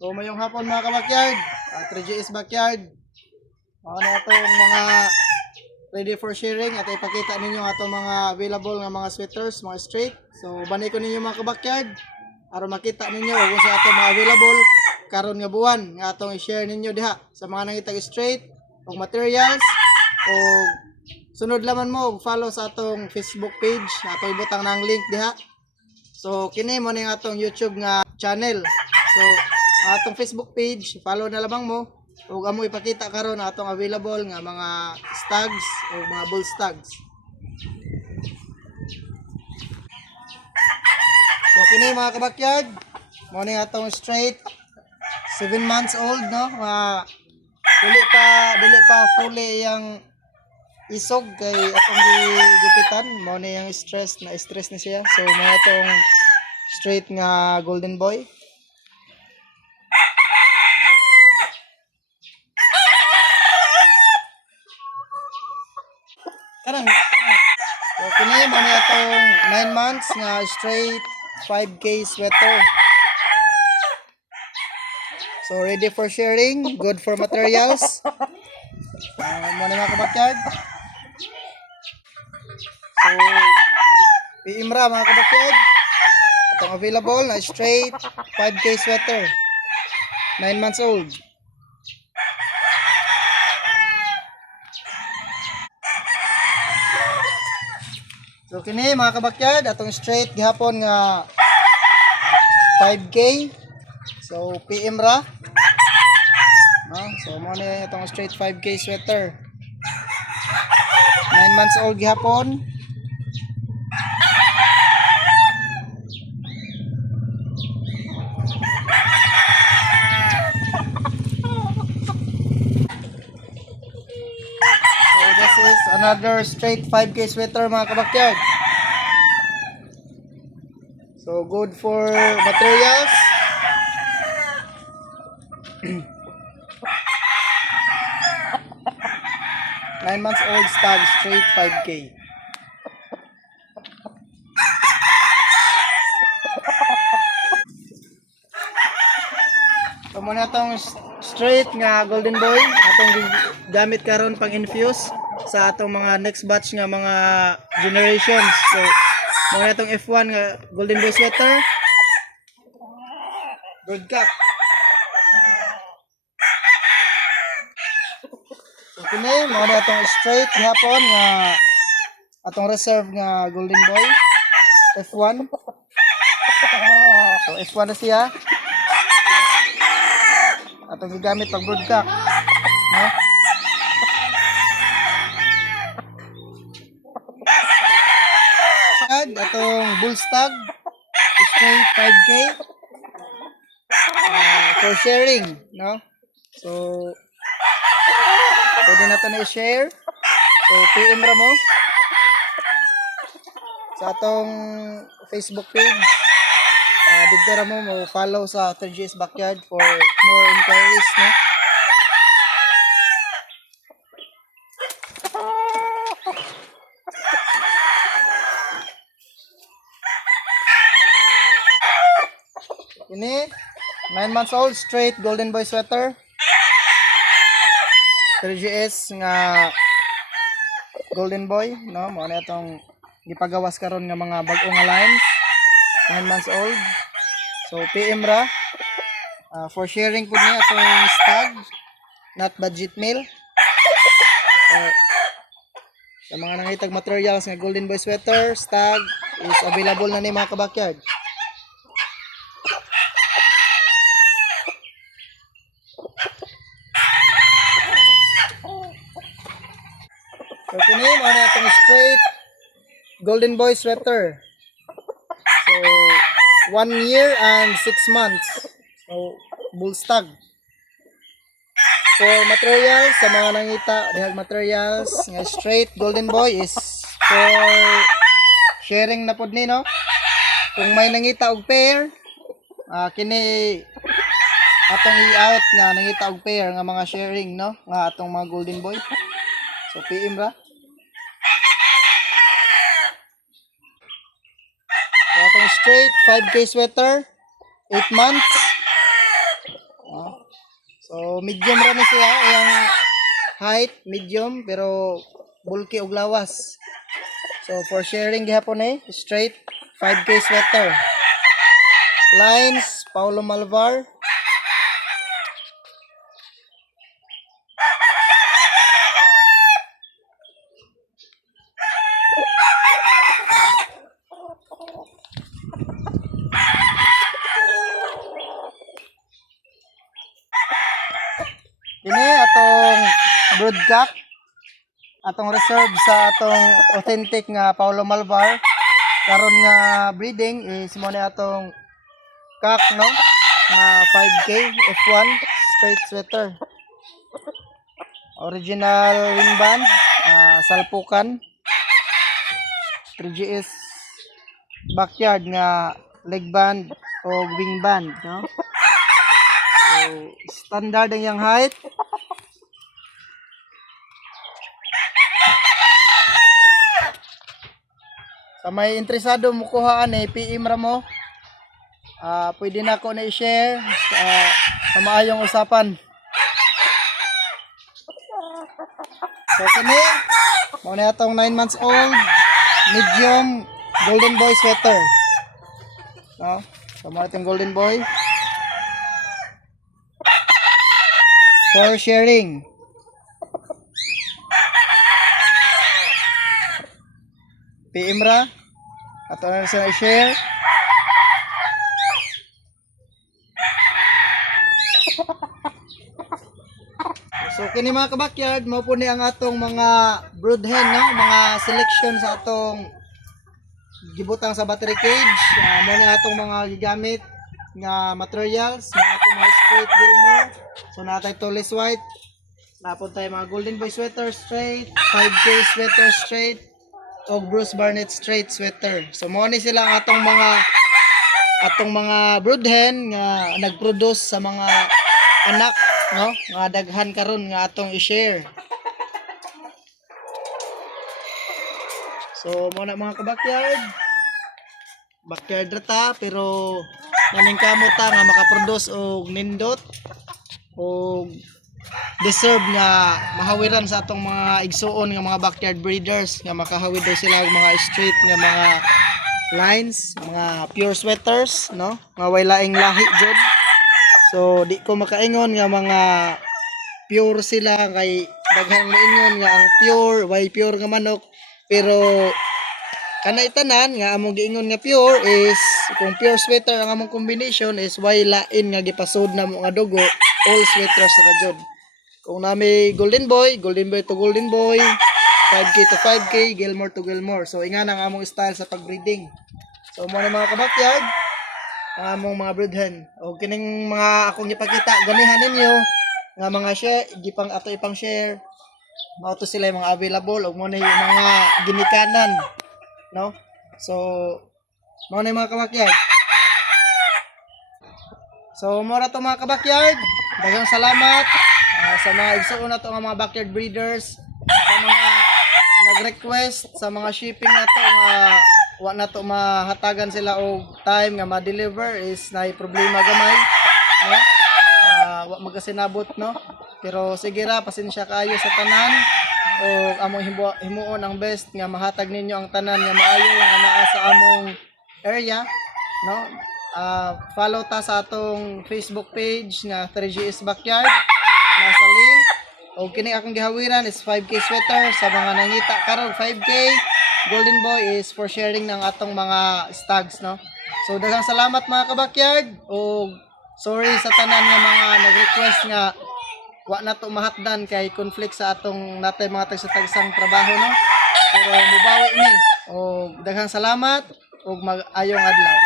So mayong hapon mga kabakyard, 3GS Backyard. Ano itong mga ready for sharing at ipakita ninyo atong mga available nga mga sweaters, mga straight. So banay ko ninyo mga kabakyard aron makita ninyo kung sa atong mga available karon nga buwan nga atong i-share ninyo diha sa mga nangitag straight og materials o sunod laman mo og follow sa atong Facebook page. Atong ibutang ng link diha. So kini mo ning atong YouTube nga channel. So atong Facebook page, follow na lamang mo ug amo ipakita karon atong available nga mga stags o mga bull stags. So kini mga kabakyard, mo ning atong straight 7 months old no, dili pa fully yang isog kay atong gigupitan mo ni yang stress ni siya. So mo atong straight nga golden boy. Karang so kini mo ni atong 9 months nga straight 5K sweater. So ready for sharing, good for materials. Mo na mga kabakyard. So piimra mga kabakyard. Atong available na straight 5K sweater. 9 months old. So kini mga kabakyard, atong straight gihapon nga 5K. So PM ra. No? So mo ni itong straight 5K sweater. 9 months old gihapon. So this is another straight 5K sweater mga kabakyard. So good for materials. Nine months old stag straight 5K. So muna itong straight nga golden boy atong gamit karon pang infuse sa atong mga next batch nga mga generations. So muna itong F1 nga golden boy sweater. Broadcock. So kini muna itong straight gihapon nga atong reserve nga golden boy F1. So F1 na siya. Atong gigamit pag broadcock, no? Atong bull stag straight 5K for sharing, no? So pwede na ito na i-share. So PM ra mo sa atong Facebook page. Dito ra mo follow sa 3GS Backyard for more inquiries, no? Ini 9 months old straight golden boy sweater. 3GS nga golden boy, no? Mo na itong gipagawas karon nga mga bag-o nga lines. 9 months old. So PM ra for sharing pud ni atong stag, not budget meal. Sa mga nangitag materials nga golden boy sweater, stag is available na ni mga kabakyard. So kini mo na atong straight golden boy sweater. So 1 year and 6 months. So bull stag. For materials sa mga nangita dihag materials nga straight golden boy is for sharing na pud ni, no? Kung may nangita og pair, kini atong i-out nga nangita og pair nga mga sharing, no? Nga atong mga golden boy. So PM ra. So atong straight 5K sweater 8 months. So medium ra ni siya, yang height medium pero bulky og lawas. So for sharing gihapon straight 5K sweater. Lines Paulo Malvar. Ini atong broodcock, atong reserve sa atong authentic nga Paulo Malvar. Karon nga breeding is mo ni atong cock no nga 5K F1 straight sweater. Original wingband, salpukan. 3GS backyard nga leg band o wingband no. So, standard ang yang height. Sa may interesado mo kuhaan PM ra mo. Pwede na ako na i-share sa maayong usapan. So kini mo na atong 9 months old medium golden boy sweater. No? So mo atong golden boy. For sharing. PM ra. Ato na siya i-share. So kini mga kabakyard, mao po ni ang atong mga brood hen no, mga selection sa atong gibutang sa battery cage. Mao ni atong mga gigamit nga materials, mga atong mga straight Gilmore. So natay Tullis white, napon tayo mga golden boy sweater straight, 5K sweater straight, o Bruce Barnett straight sweater. So mao ni sila ang atong mga brood hen nga nagproduce sa mga anak no, nga daghan karon nga atong i-share. So mo na mga kabakyard, backyard rata pero naning kamuta nga makaproduce og nindot o deserve nga mahawiran sa atong mga igsuon nga mga backyard breeders nga makahawid daw sila og mga straight nga mga lines, mga pure sweaters no, nga way laing lahi jud. So di ko makaingon nga mga pure sila kay daghan mo ingon nga ang pure way pure nga manok, pero kanay tanan nga among giingon nga pure is kung pure sweater ang among combination is way lain nga gipasod na mo nga dugo, all sweaters ra jud. Kung nami golden boy to golden boy, 5K to 5K, Gilmore to Gilmore. So ingan ang among style sa pagbreeding. So mo na mga kabakyard, ang among mga brood hen. O kining mga akong ipakita, ganihan ninyo nga mga share, gipang ato ipang share. Mao to sila yung mga available o mo na yung mga ginikanan, no? So mo na yung mga kabakyard. So mo ra to mga kabakyard. Daghang salamat sa mga igsuon na to nga mga backyard breeders, sa mga nag-request sa mga shipping na to nga wa na to mahatagan sila og time nga ma-deliver is nay problema gamay no, wa magasinabot no, pero sige ra, pasensya kaayo sa tanan o among himuon ang best nga mahatag ninyo ang tanan nga maayo nga naa sa among area no. Follow ta sa atong Facebook page nga 3GS Backyard, nasa link. O kini akong gihawiran is 5K sweater sa mga nangita karon, 5K golden boy is for sharing ng atong mga stags no. So daghang salamat mga kabakyard o sorry sa tanan nga mga nag-request nga wa na to mahatdan kay conflict sa atong natay mga tagsa-tagsang trabaho no, pero mubawi ni o daghang salamat ug mag-ayong adlaw.